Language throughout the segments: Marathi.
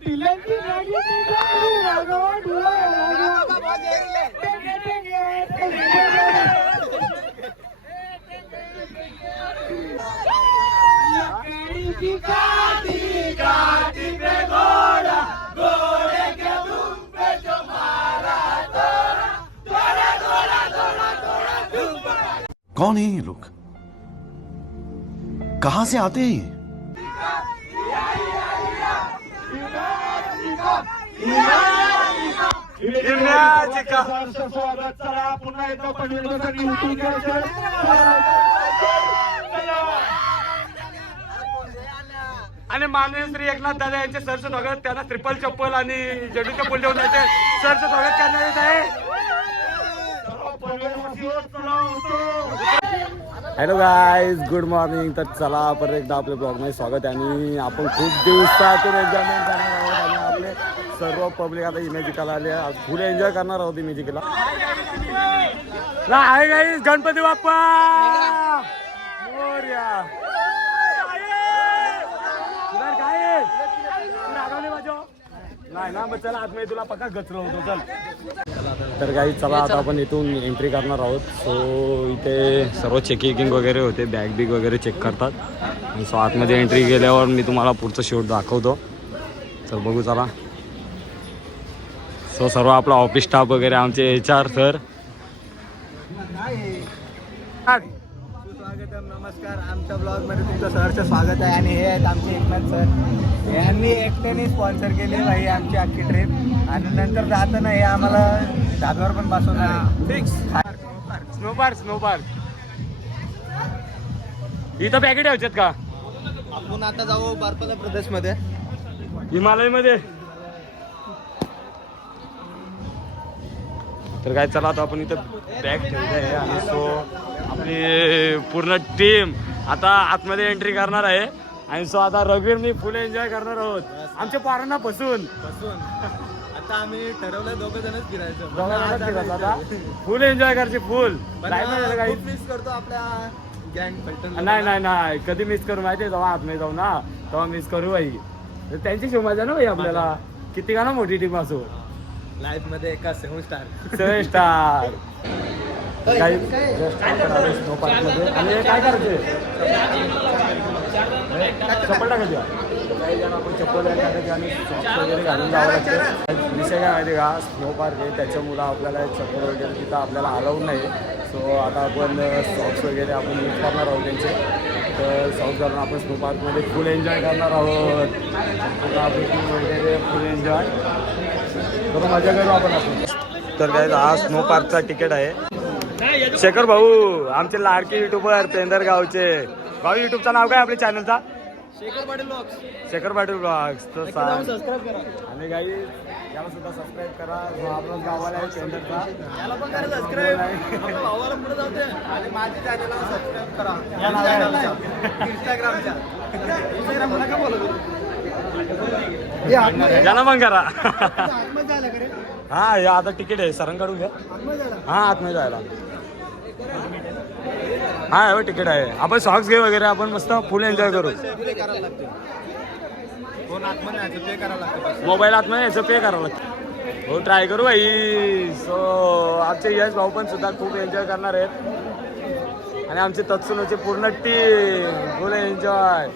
कौन है ये लोग? कहां से आते हैं? पुन्हा एकदा पंडितांनी उठून घ्यायचं. आणि माननीय श्री एकनाथ दादा यांचे सरचं स्वागत, त्यांना ट्रिपल चप्पल आणि जडू चप्पल देऊन जायचे सरचं स्वागत करण्यात येत आहे. Hello guys, good morning. तर चला परत एकदा आपल्या ब्लॉगमध्ये स्वागत आहे आणि आपण खूप दिवसातून एन्जॉयमेंट करणार आहोत आणि आपले सर्व पब्लिक आता इमॅजिकला आले, फुल एन्जॉय करणार आहोत इमॅजिकला. Hi guys, Ganpati Bappa Morya. नाही ना, मग चला आतमध्ये तुला पक्का गचरो होतो. चल तर काही चला आता आपण इथून एंट्री करणार आहोत. सो इथे सर्व चेकिंग वगैरे होते, बॅग बिग वगैरे चेक करतात. आणि सो आतमध्ये एंट्री केल्यावर मी तुम्हाला पुढचं शूट दाखवतो. तर बघू चला. सो सर्व आपला ऑफिस स्टाफ वगैरे, आमचे HR सर. स्वागतम, नमस्कार. आमच्या ब्लॉगमध्ये तुमचं सहर्ष स्वागत आहे. आणि हे आहेत आमचे एकनाथ सर. यांनी एकट्याने स्पॉन्सर केली भाई आमची अख्खी ट्रिप. आणि नंतर जाताना हे आम्हाला धाब्यावर पण बसवणार आहे. Fix snow park. इथं पॅकेट ठेवतात का? आपण आता जाऊ बारपला प्रदेशमध्ये, हिमालयमध्ये. तर काय चला आता आपण इथं बॅग ठेवली आहे आणि सो आपली पूर्ण टीम आता आतमध्ये एंट्री करणार आहे. आणि सो आता रघुवीर मी फुल एन्जॉय करणार आहोत आमच्या पारांना बसून. आता आम्ही ठरवलं दोघं जणच फिरायचं. आता फुल एन्जॉय करायची. फुल मिस करतो आपल्या गँग. नाही कधी मिस करू माहिती आहे, जेव्हा आतमध्ये जाऊ ना तेव्हा मिस करू भाई. त्यांची शिव मजा ना भाई आपल्याला. किती का ना मोठी टीम असो लाईफ मध्ये एका 7 स्टार. काही स्नो पार्कमध्ये. आणि काय करायचं चप्पल टाकायची. काही जण आपण चप्पल टाकायची आणि सॉक्स वगैरे घालून जावं लागतं. विषय काय माहिती का, स्नो पार्क आहे त्याच्यामुळं आपल्याला चप्पल वगैरे तिथं आपल्याला अलाउड नाही. सो आता आपण सॉक्स वगैरे आपण यूज करणार आहोत त्यांचे. तर सॉक्स घालून आपण स्नो पार्कमध्ये फुल एन्जॉय करणार आहोत. वगैरे फुल एन्जॉय करून मजा करू आपण. तर काय हा स्नो पार्कचा तिकीट आहे. शेखर भाऊ आमचे लाडके युट्यूबर पेंदर गावचे. भाऊ युट्यूबचं नाव काय आपल्या चॅनलचा? शेखर पाटील ब्लॉग्स. तर सबस्क्राईब करा. आणि काही याला सुद्धा सबस्क्राईब करा. जो आपला गावाला आहे पेंदरचा, याला पण करा सबस्क्राईब. आपल्या भावाला पुढे जाऊ दे. आणि माझ्या चॅनलला सबस्क्राईब करा. इंस्टाग्रामच्या नका बोलू. याला पण करा. हा या आता तिकीट आहे सरांकडून घ्या. हा आतमध्ये जायला हा हो तिकीट आहे. आपण सॉक्स घे वगैरे आपण मस्त फुल एन्जॉय करू. मोबाईल आतमध्ये यायचं पे करावं लागतं. हो ट्राय करू भाई. सो आमचे यश भाऊ पण सुद्धा खूप एन्जॉय करणार आहेत. आणि आमचे तत्सुनोचे पूर्ण टीम फुल एन्जॉय.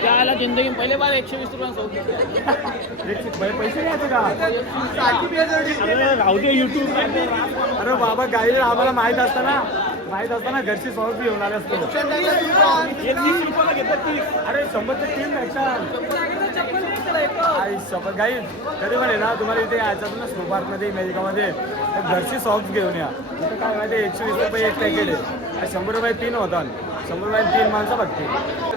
त्याला जिंदगी पहिले बार 120 रुपये पैसे घ्यायचे का? राहू दे युट्यूब. अरे बाबा काही आम्हाला माहित असताना घरची सॉस घेऊन आले असतो. 30 रुपयाला घेतात. अरे 100 ते 3 शपथ गाई कधी म्हणे ना तुम्हाला इथे यायचं ना स्नो पार्कमध्ये अमेरिकामध्ये तर घरची सॉक्स घेऊन या. इथं काय माहिती 120 रुपये एक पॅकेट आहे. 100 रुपये 3 होतात. 100 रुपये 3 माणसं बघते.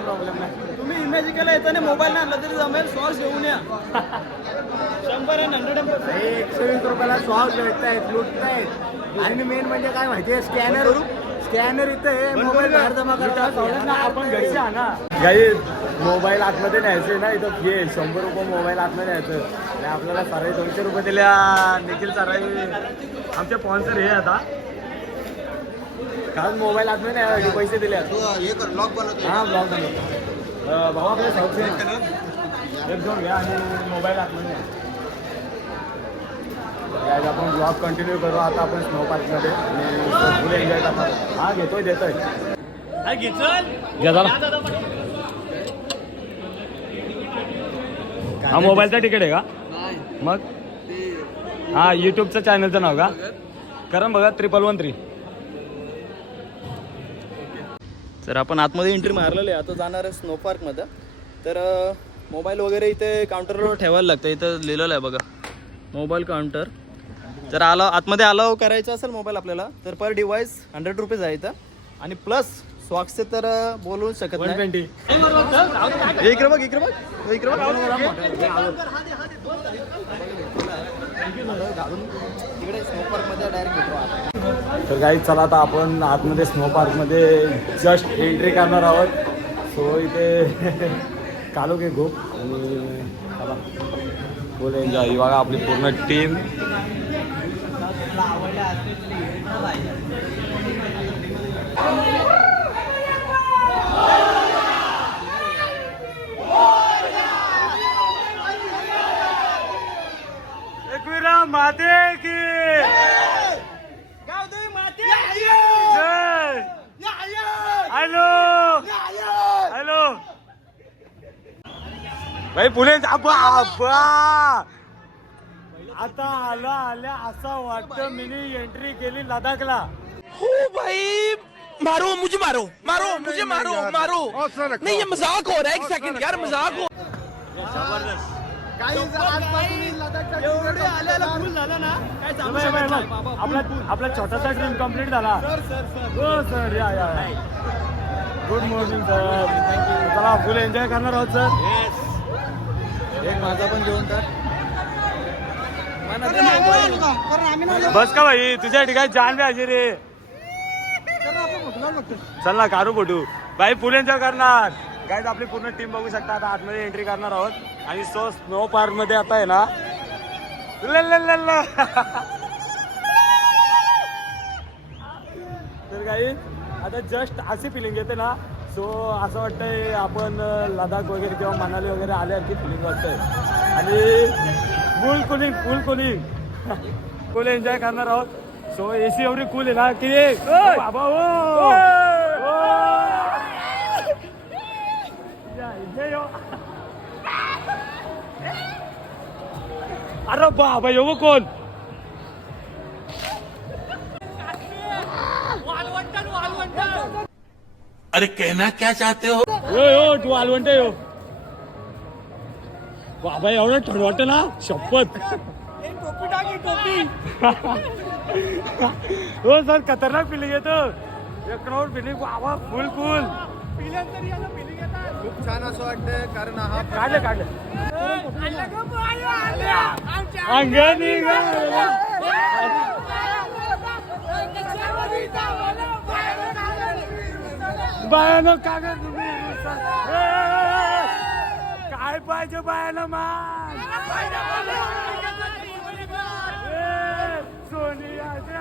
प्रॉब्लेम नाही. तुम्ही इमॅजिकला येताना मोबाईल नाही आणला तरी जमेल. सॉस घेऊन या. 100 आणि 120 रुपयाला सॉस भेटतायत, लुटतायत. आणि मेन म्हणजे काय माहितीये, स्कॅनर इथं मोबाईल बाहेर जमा करा. आपण घरचे आणा. काही मोबाईल आतमध्ये न्यायचे ना इथं घे 100 रुपये मोबाईल आतमध्ये न्यायचं. आणि आपल्याला साराई 200 रुपये दिल्या. निखिल साराई आमचे स्पॉन्सर हे आता काल मोबाईल आतमध्ये नाही पैसे दिले. हा ब्लॉग बनवतो. भाऊ आपल्या साऊथचे एक दोन घ्या आणि मोबाईल आतमध्ये आज आपण ब्लॉग कंटिन्यू करू. आता आपण स्नो पार्कमध्ये आणि फुल एन्जॉय करणार. हा घेतोय देतोय हा मोबाईलचा तिकीट आहे का मग? हा यूट्यूबचं चॅनलचं नाव का? करा बघा 1113. तर आपण आतमध्ये एंट्री मारलेली आहे. आता जाणार आहे स्नो पार्कमध्ये. तर मोबाईल वगैरे इथे काउंटरवर ठेवायला लागतं. इथं लिहिलेलं आहे बघा मोबाईल काउंटर. जर आतमध्ये अलाव करायचं असेल मोबाईल आपल्याला तर पर डिव्हाइस 100 रुपीज आहे इथं. आणि प्लस सॉक्सचे तर बोलू शकत नाही. 120. इकडे बघ इकडे बघ इकडे बघ इकडे स्नो पार्कमध्ये डायरेक्ट भेटू. तर काही चला आता आपण आतमध्ये स्नो पार्कमध्ये जस्ट एंट्री करणार आहोत. सो इथे कालो की खूप आणि चला फुल एन्जॉय. बघा आपली पूर्ण टीम. एकविरा माते की हॅलो हॅलो भाई पुढे आता आल्या असं वाटतं मिनी एंट्री केली लडाखला. हो भाई मारो मुझे मारो मारो मुझे मारो मारो नहीं ये मजाक हो रहा है. एक सेकंड यार मजाक हो. आपला छोटासा ड्रीम कम्प्लीट झाला. हो सर या गुड मॉर्निंग सर. चला फुल एन्जॉय करणार आहोत सर. एक माझा पण घेऊन तर बस का भाई तुझ्या ठिकाणी जान बी हजे रे. चल ना कारू फोटू भाई. फुल एन्जॉय करणार. गाईज आपली पूर्ण टीम बघू शकता. आता आतमध्ये एंट्री करणार आहोत आणि सो स्नो पार्क मध्ये आता आहे ना तर काही आता जस्ट अशी फिलिंग येते ना. सो असं वाटतंय आपण लडाख वगैरे किंवा मनाली वगैरे आल्यासारखी फिलिंग वाटतंय. आणि फुल कुलिंग फुल एन्जॉय करणार आहोत. सो एसी एवढी कूल आहे ना की बाबा अरे बाबा येऊ कोण? अरे कहना क्या चाहते हो? यो तू आलवंट यो बाबा एवढं थंड वाटतं ना शपथ. हो सर खतरनाक फिलिंग येतं. एक नंबर फिलिंग बाबा फुल कूल. खूप छान असं वाटतं कारण हा काढलं अंगणी बायानं कागद काय पाहिजे बायानं मान सोनियाचे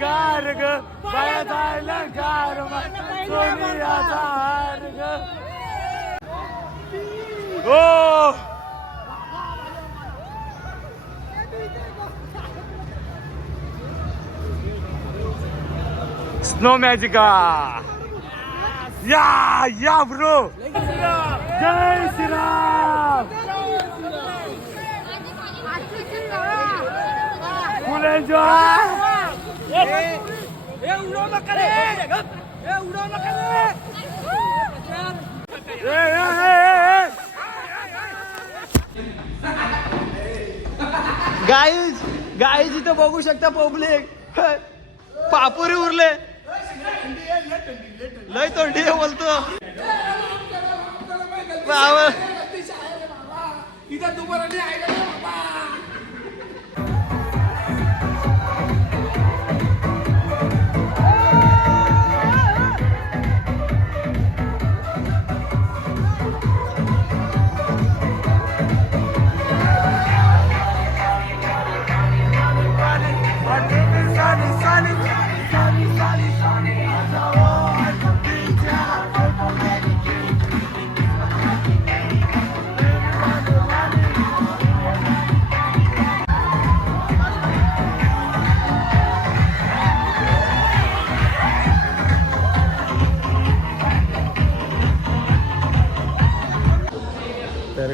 गार ग बाया जायला गार सोनियाचा हार ग. हो स्नो मॅजिका या ब्रो. जय श्रीराम. Full enjoy. गाईज इथं बघू शकता पब्लिक पापुरी उरले. लय थंडी आहे बोलतो.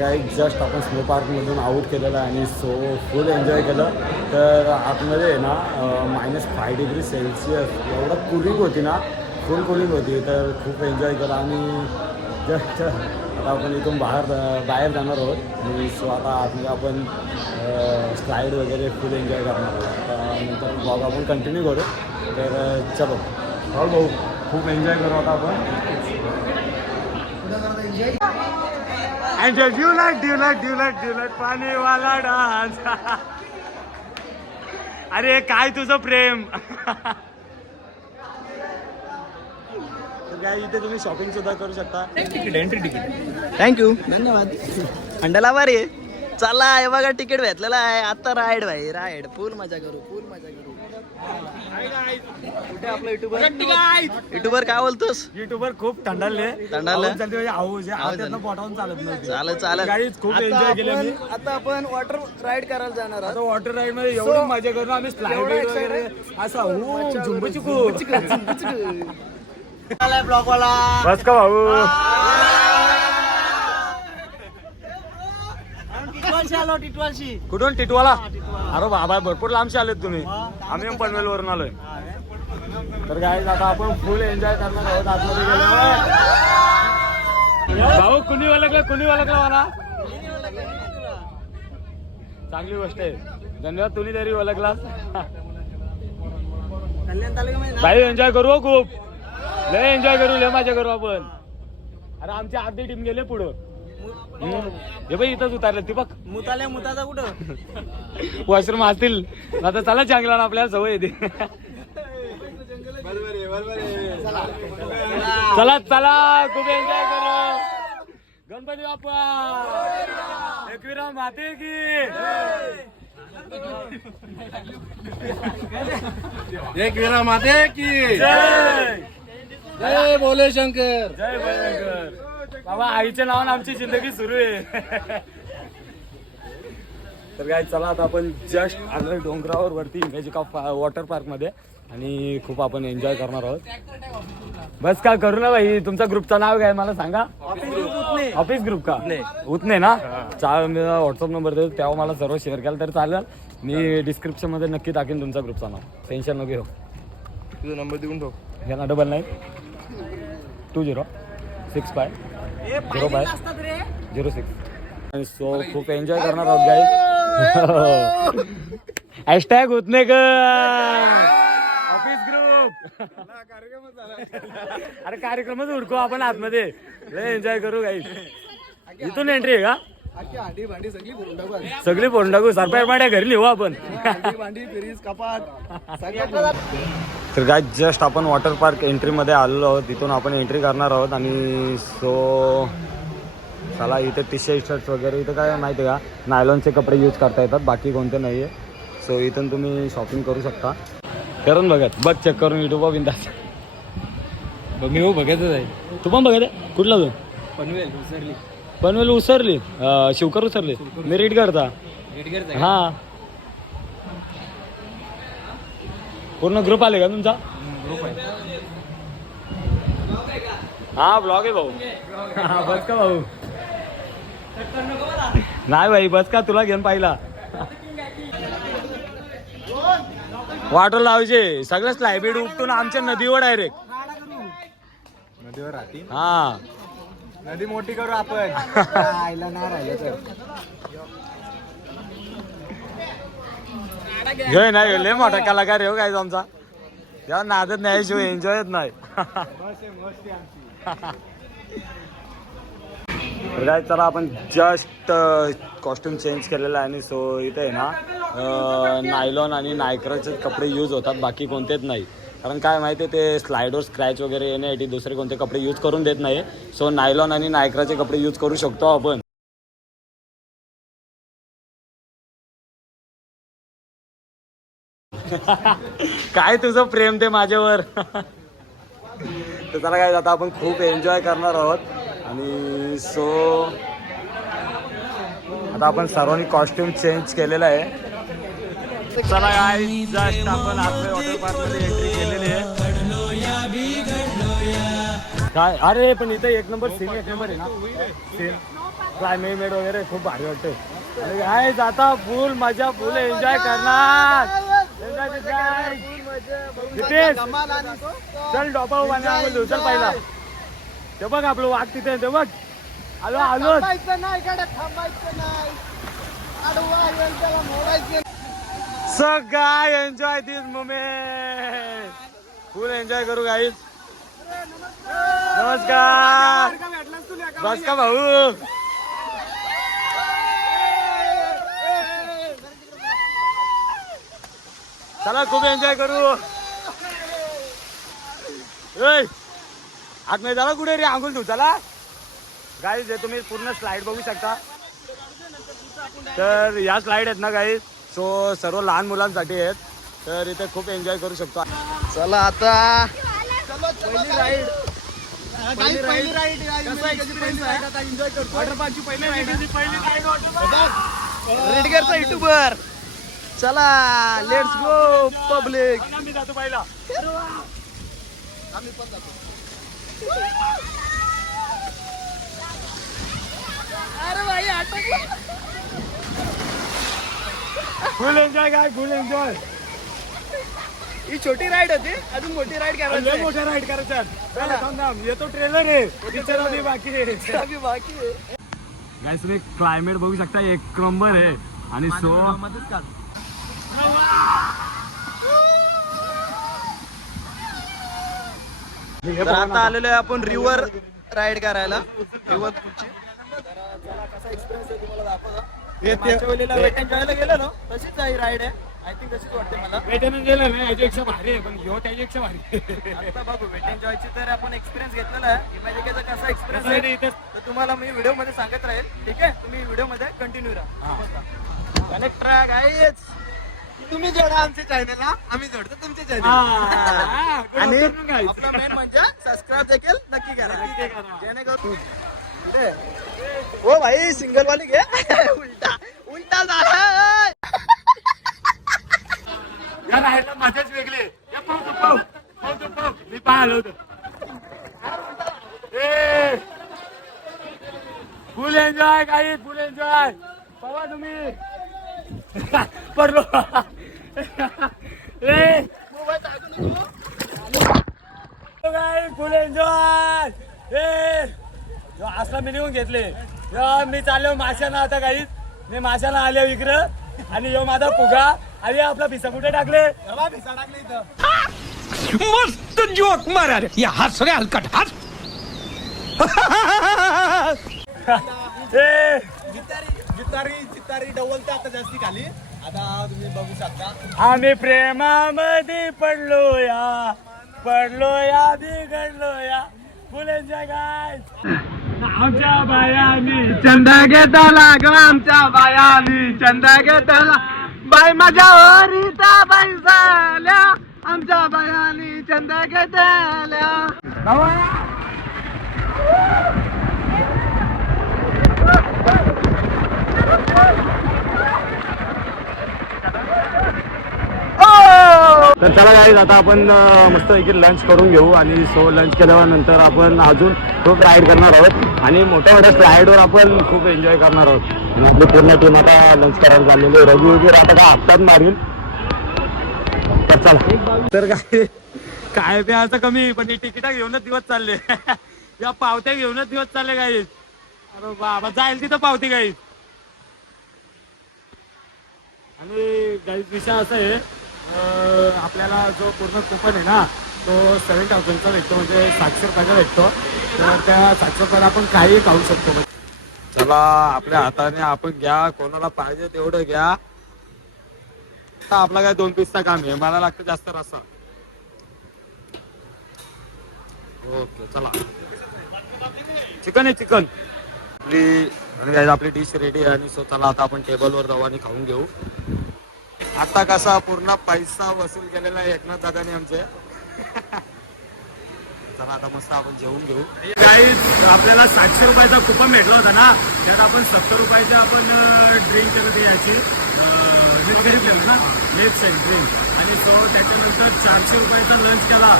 काही जस्ट आपण स्नो पार्कमधून आऊट केलेलं आहे आणि सो फुल एन्जॉय केलं. तर आतमध्ये ना -5 डिग्री सेल्सिअस एवढं कुलिंग होती ना, फुल कुलिंग होती. तर खूप एन्जॉय केलं आणि जस्ट आता आपण इथून बाहेर जाणार आहोत आणि सो आता आतमध्ये आपण स्लाईड वगैरे फुल एन्जॉय करणार आहोत. आता नंतर ब्लॉग आपण कंटिन्यू करू. तर चलो भाऊ खूप एन्जॉय करू आता आपण. एन्जॉय ड्युलट पाणीवाला डान्स. अरे काय तुझं प्रेम. काय इथे तुम्ही शॉपिंग सुद्धा करू शकता. Entry ticket. थँक्यू, धन्यवाद. अंडाला भारी आहे. चला हे बघा तिकीट भेटलेलं आहे. आता राईड भाई राईड फुल मजा करू. कुठे आपलं युट्यूबर काय बोलतोस. युट्यूबर खूप थंडाले पोटावून चालत खूप एन्जॉय केले. आता आपण वॉटर राईड करायला जाणार आहोत. वॉटर राईड मध्ये एवढी मजा करून आम्ही स्लाइड वगैरे असं बस का भाऊ. कुठून टिटवाला. अरे बाबा भरपूर लांबशी आलेत तुम्ही. आम्ही पनवेल वरून आलोय. तर काय आता आपण फुल एन्जॉय करणार आहोत. आतमध्ये गेलो भाऊ. कुणी ओळखलं मला. चांगली गोष्ट आहे. धन्यवाद. तुम्ही तरी ओळखला. भाई एन्जॉय करू खूप. लय एन्जॉय करू. लय मजा करू आपण. अरे आमची अर्धी टीम गेले पुढं. हे बाई इथंच उतारलं ती बघ. मुताचा कुठं वॉशरूम असतील. आता चला चांगला ना आपल्याला सवय येते. चला खूप एन्जॉय करू. गणपती बाप्पा एकविरा माते की. एकविरा माते की जय. जय भोले शंकर. जय भयंकर. बाबा आईच्या नावानं आमची जिंदगी सुरू आहे. तर काय चला आता आपण जस्ट आलो डोंगरावर वरती मॅजिक ऑफ वॉटर पार्क मध्ये आणि खूप आपण एन्जॉय करणार आहोत. बस का करू ना भाई. तुमचा ग्रुपचं नाव काय मला सांगा. ऑफिस ग्रुप का उतने ना. मी व्हॉट्सअप नंबर देतो तेव्हा मला सर्व शेअर केलं तर चालेल. मी डिस्क्रिप्शन मध्ये नक्की टाकेन तुमचा ग्रुपचं नाव. टेन्शन नको घेऊ. तुझा नंबर देऊन ठेव. घ्या ना 9920650506. सो खूप एन्जॉय करणार आहोत गाईज. हॅशटॅग उतने का ऑफिस ग्रुप. अरे कार्यक्रमच उडको आपण आतमध्ये. लय एन्जॉय करू गाईज. इथून एंट्री आहे का. सगळी फोडून टाकू. सरपाय पाड्या घरी लिहू आपण. तर काय जस्ट आपण वॉटर पार्क एंट्रीमध्ये आलेलो आहोत. तिथून आपण एंट्री करणार आहोत आणि सो चला इथे टी शर्ट्स वगैरे इथं काय माहिती आहे का नायलॉनचे कपडे यूज करता येतात. बाकी कोणते नाही आहे. सो इथून तुम्ही शॉपिंग करू शकता. करून बघ चेक करून युट्यूबवर बिंदास. मी हो बघायचं आहे. तू पण बघायचं. कुठला तू. पनवेल उसरली. शिवकर उसरली. मी रीड करता. हा पूर्ण ग्रुप आले का तुमचा. ग्रुप आहे. हा ब्लॉग आहे भाऊ. बस का भाऊ. नाही भाई बस का तुला घेऊन पाहिला. वाटर लावायचे सगळं स्लायबीड उपटून आमच्या नदीवर डायरेक्ट. नदीवर राहतील. हा नदी मोठी करू आपण. राहिला ना राहिलं तर घेऊ नाही. लय मोठा कलाकार आहे काय आमचा. तेव्हा नादत नाही शिवाय एन्जॉयच नाही. काय चला आपण जस्ट कॉस्ट्युम चेंज केलेला आहे आणि सो इथे आहे ना नायलॉन आणि नायक्राचे कपडे यूज होतात. बाकी कोणतेच नाही. कारण काय माहिती आहे ते स्लायडवर स्क्रॅच वगैरे येण्यासाठी दुसरे कोणते कपडे यूज करून देत नाही. सो नायलॉन आणि नायक्राचे कपडे यूज करू शकतो आपण. काय तुझं प्रेम ते माझ्यावर. तर चला काय आता आपण खूप एन्जॉय करणार आहोत आणि सो आता आपण सर्वांनी कॉस्ट्युम चेंज केलेला आहे. चला काय जस्ट आपण आपल्या वॉटर पार्क मध्ये एंट्री केलेली आहे. काय अरे पण इथे एक नंबर सीन एक नंबर आहे ना. सीन क्लायमेट वगैरे खूप भारी वाटते. आणि गाईज आता फुल मजा, फुल एन्जॉय करणार. चल डोपा उभा चल पहिला. ते बघ आपलं वाघ तिथे, ते बघ आलो आलो. सगळं एन्जॉय दिस मोमेंट, फुल एन्जॉय करू गाईज. नमस्कार. बस का भाऊ. चला खूप एन्जॉय करू. आत नाही झाला कुठे रे आंघोळ तू. चला गाईज, हे तुम्ही पूर्ण स्लाइड बघू शकता. तर या स्लाइड आहेत ना गाईज, सो सर्व लहान मुलांसाठी आहेत. तर इथे खूप एन्जॉय करू शकतो. चला आता पहिली राईड. पहिली राईड एन्जॉय करतो. वॉटर पार्कची पहिली राईड. रेडगरचा युट्यूबर. चला लेट्स गो पब्लिक. मी जातो पहिला. आम्ही पण जातो. अरे भाई अटकला. फुल एन्जॉय काय, फुल एन्जॉय. ही छोटी राईड होती, अजून मोठी राईड करायची. मोठ्या राईड करायच्या. येतो ट्रेलर आहे, पिक्चर अभी बाकी आहे. अभी बाकी आहे. गाईस तुम्ही क्लायमेट बघू शकता, एक नंबर आहे. आणि सो तर आता आलेलो आहे आपण रिव्हर राईड करायला. रिव्हर पुढची कसा एक्सपिरियन्स आहे तुम्हाला दाखवता. मागच्या वेळेला वेट एंड जॉयला गेलो ना, तशीच आहे राईड आहे. आय थिंक तशीच वाटते मला. वेट एंड गेलं ना, याच्यापेक्षा भारी आहे, पण ह्यो त्याच्यापेक्षा भारी. आता बघू वेट एंड जॉयची तर आपण एक्सपिरियन्स घेतलेला आहे. इमॅजिकेचा कसा एक्सपिरियन्स आहे तर तुम्हाला मी व्हिडिओ मध्ये सांगत राहील. ठीक आहे, तुम्ही व्हिडिओ मध्ये कंटिन्यू राहा. कनेक्ट राहा गाईज. तुम्ही जोडा आमच्या चॅनलला, आम्ही जोडतो तुमच्या चॅनल. आणि आपला मेन म्हणजे सबस्क्राईब देखील नक्की करा, जेणेकरून. ओ भाई सिंगल वाली घे. उलटा उलटा झाला. या राहायला माझ्याच वेगळे. मी पाहिलं होतं. फुल एन्जॉय काही, फुल एन्जॉय. बघा तुम्ही पडलो. फुल एन्जॉय. असला मिनिमम घेतले. मी चाललो माशाना. आता काहीच मी माशाला आले इकडं. आणि यो माझा फुगा. आणि आपला भिसा कुठे टाकले. भिसा टाकले इथं. मस्त जोक मारा रे. या हस रे हलकट हस. जितारी डवलते आता जास्ती खाली. आता तुम्ही बघू शकता. आम्ही प्रेमामध्ये पडलो या बिघडलो या. फुल एन्जॉय गाईज. आमच्या बायानी चंदा घेतला ग. आमच्या बायानी चंदा घेतला. बाय माझ्या वरीता बाई झाल्या. आमच्या बायानी चंदा घेतल्या. तर चला गाईज, आता आपण मस्त पैकी लंच करून घेऊ. आणि सो लंच केल्यानंतर आपण अजून खूप राईड करणार आहोत. आणि मोठ्या मोठ्या राईडवर आपण खूप एन्जॉय करणार आहोत. आणि आपली पूर्ण टीम आता लंच करायला चाललेली आहे. रघु वगैरे आता काय हप्त्यात मारील. तर चला. तर काय प्यायचं कमी, पण तिकिटा घेऊनच दिवस चालले. या पावत्या घेऊनच दिवस चालले गाईज. अरे बाबा जाईल तिथं पावती गाईज. आणि गाईज विषय असा आहे, आपल्याला जो पूर्ण कुपन आहे ना, तो 7,000चा भेटतो. म्हणजे 700 रुपयाचा भेटतो. तर त्या 700 रुपयाला आपण काही खाऊ शकतो. चला आपल्या हाताने आपण घ्या, कोणाला पाहिजे तेवढं घ्या. आता आपला काय 2 पीसचा काम आहे. मला लागतं जास्त रस्सा. ओके चला. चिकन आहे चिकन. आपली डिश रेडी आहे. आणि सो चला आता आपण टेबलवर जाऊ आणि खाऊन घेऊ. आता कसा पूर्ण पैसा वसूल केलेला आहे एकनाथ दादाने आमचे. चला आता मस्त आपण जेवून घेऊ. आपल्याला 700 रुपयाचा कुपन भेटला होता ना, त्यात आपण 70 रुपयाचे आपण ड्रिंक केलं ते याची ना लेफ्ट साईड ड्रिंक. आणि सो त्याच्यानंतर 400 रुपयाचा लंच केला.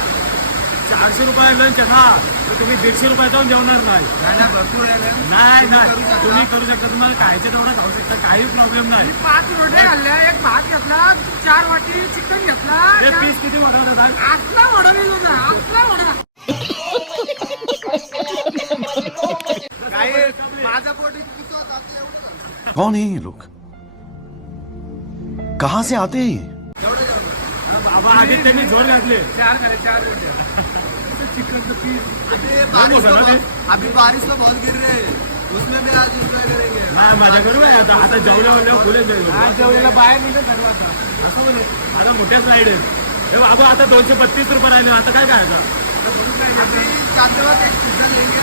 400 रुपये लंच आहे ना, तर तुम्ही 150 रुपये जाऊन जेवणार नाही. भरपूर नाही तुम्ही करू शकता, तुम्हाला खायचं तेवढं खाऊ शकता, काही प्रॉब्लेम नाही. 5 रोटे खाल्ल्या, एक भात घेतला, 4 वाटी चिकन घेतला. ते पीस किती मोठा होता? आतला वडा नाही होता, आतला वडा. माझा पोट किती होता? कौन है ये लोग? कहां से आते हैं ये? बाबा आधी त्यांनी जोर घातले. 4 रोटियां. चिकनचं पीस अभी बारिश तो बहुत गिर रहे हैं, उसमें भी आज एंजॉय करेंगे. नाही माझ्याकडून आहे आता जेवल्या फुले आज जेवलेला बाहेर निघत सर्वांचा. असं म्हणे आता मोठ्या स्लाईड आहेत. हे बाबा आता 232 रुपये राहिले, आता काय खायचं? अभी कांदेवर एक पिझ्झा लेंगे,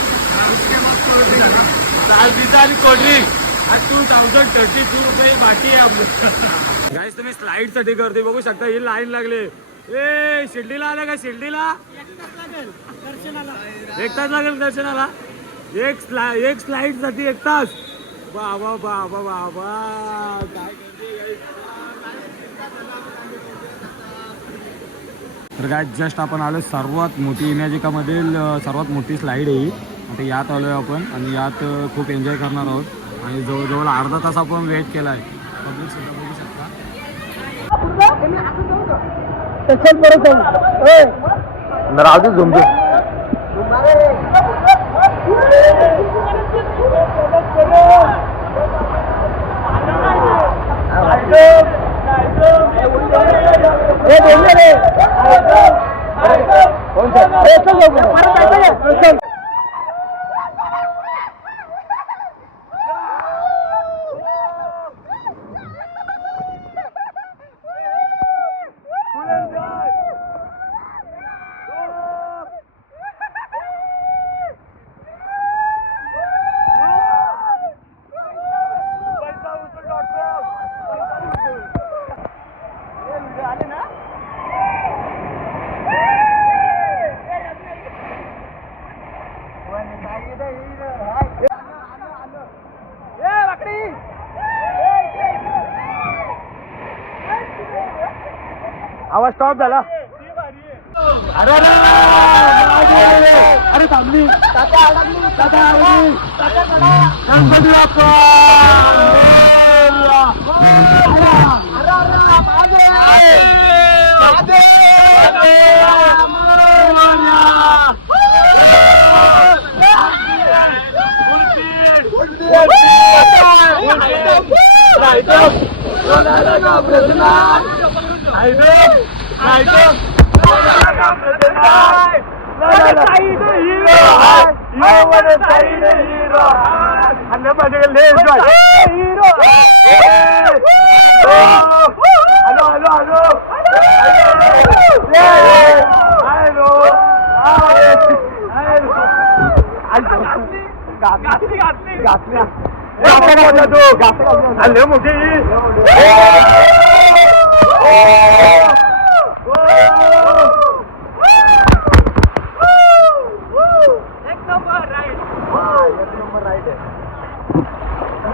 उसके बाद कोल्ड्रिंक. आज पिझ्झा आणि कोल्ड्रिंक. आज 2032 रुपये बाकी आहे आपलं. गाईस तुम्ही स्लाईड साठी गर्दी बघू शकता, ही लाईन लागली. ए शिर्डीला आला का? शिर्डीला 1 तास लागेल दर्शनाला. एक स्लाईड साठी 1 तास. बाबा बाबा बाबा काय करते गाईस. तर काय जस्ट आपण आलो सर्वात मोठी इमॅजिकामधील सर्वात मोठी स्लाईड आहे ही. आता यात आलोय आपण आणि यात खूप एन्जॉय करणार आहोत आणि जवळजवळ अर्धा तास आपण वेट केला आहे. पब्लिक सुद्धा बघू शकता. राहू दे झुमते. आवाज स्टॉप झाला. अरे थांबली.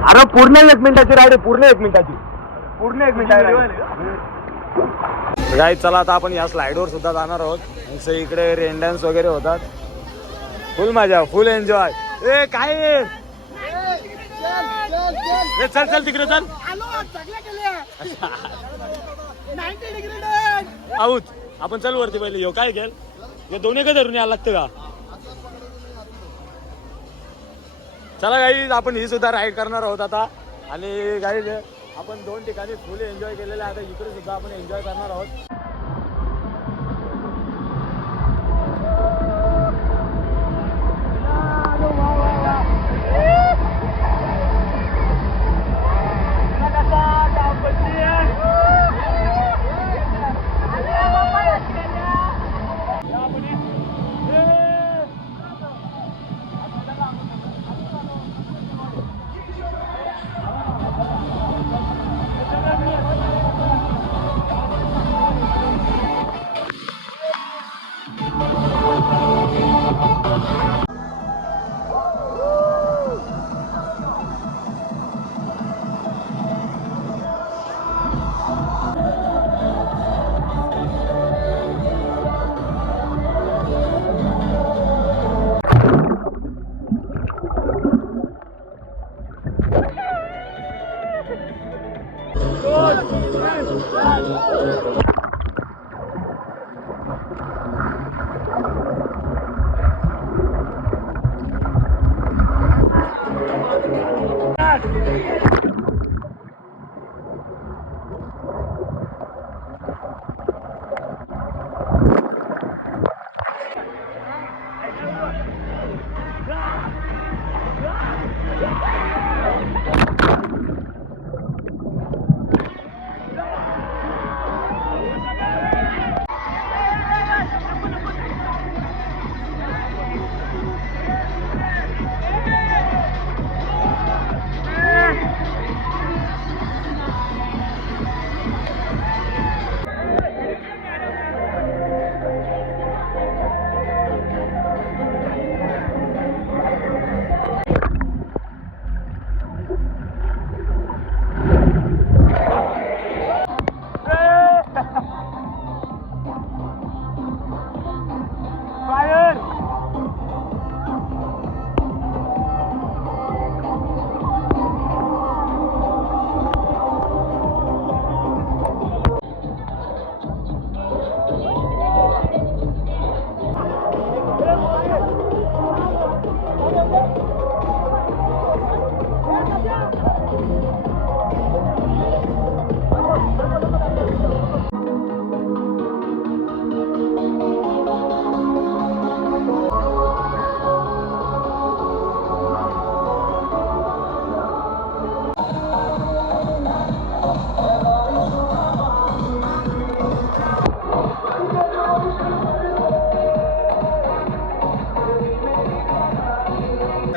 अरे पूर्ण 1 मिनिटाची राईड आहे. पूर्ण 1 मिनिटाची. राईड. चला आता आपण या स्लाइडवर सुद्धा जाणार आहोत. इकडे रेन डान्स वगैरे होतात. फुल मजा, फुल एन्जॉय. ए काय चल चल तिकडे चल. आऊत आपण चल वरती पहिले. येऊ काय गेल हे दोन्ही का धरून यायला लागतं का? चला गाईज आपण ही सुद्धा राईड करणार आहोत आता. आणि गाईज आपण 2 ठिकाणी फुल एन्जॉय केलेले. आता इकडे सुद्धा आपण एन्जॉय करणार आहोत.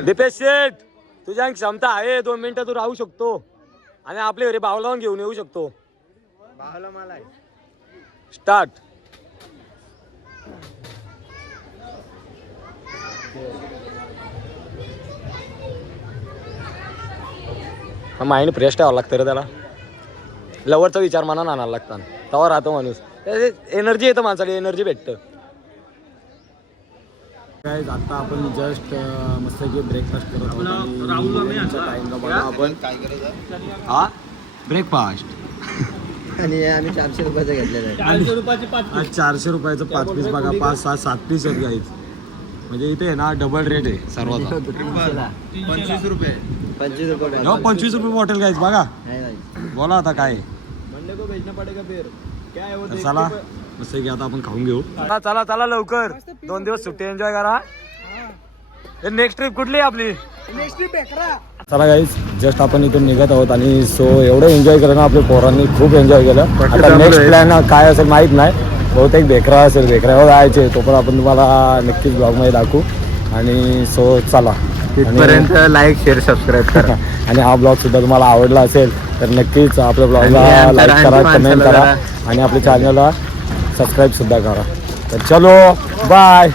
दीपेश शेठ तुझ्या क्षमता आहे 2 मिनिटं तू राहू शकतो आणि आपल्या घरी भाव लावून घेऊन येऊ शकतो. भावाला मला आहे. स्टार्ट. माइंड फ्रेश ठेवावं लागतं रे त्याला. लवरचा विचार मनात आणायला लागतात तेव्हा राहतो माणूस. एनर्जी येतं माणसाला, एनर्जी भेटतं. काय आता आपण जस्ट मस्त की ब्रेकफास्ट करत आहोत. आपण हा ब्रेकफास्ट आणि आम्ही 400 रुपयाचं घेतलेलं आहे. 400 रुपयाची 5 आज 400 रुपयाचं 5 पीस बघा. 5, 6, 7 पीस आहेत गाईज. म्हणजे इथे आहे ना डबल रेट आहे सर्वात. 25 रुपये 25 रुपये बॉटल गाईज बघा. बोला आता काय. मंडे को बेचना पडेगा फिर क्या है वो. तर चला मस्त की आता आपण खाऊन घेऊ. चला चला लवकर. 2 दिवस सुट्टी एन्जॉय करा. नेक्स्ट ट्रिप कुठली आहे आपली. चला गाईज जस्ट आपण इथून निघत आहोत आणि सो एवढं एन्जॉय केलं ना आपल्या पोरांनी. खूप एन्जॉय केलं. आता नेक्स्ट प्लॅन काय असेल माहीत नाही. बहुतेक बेकरा असेल. बेकऱ्यावर जायचे तो पण आपण तुम्हाला नक्कीच ब्लॉगमध्ये दाखवू. आणि सो चला तिथपर्यंत लाईक शेअर सबस्क्राईब करा. आणि हा ब्लॉग सुद्धा तुम्हाला आवडला असेल तर नक्कीच आपल्या ब्लॉगला लाईक करा, कमेंट करा आणि आपल्या चॅनलला सबस्क्राईब सुद्धा करा. तर चलो बाय.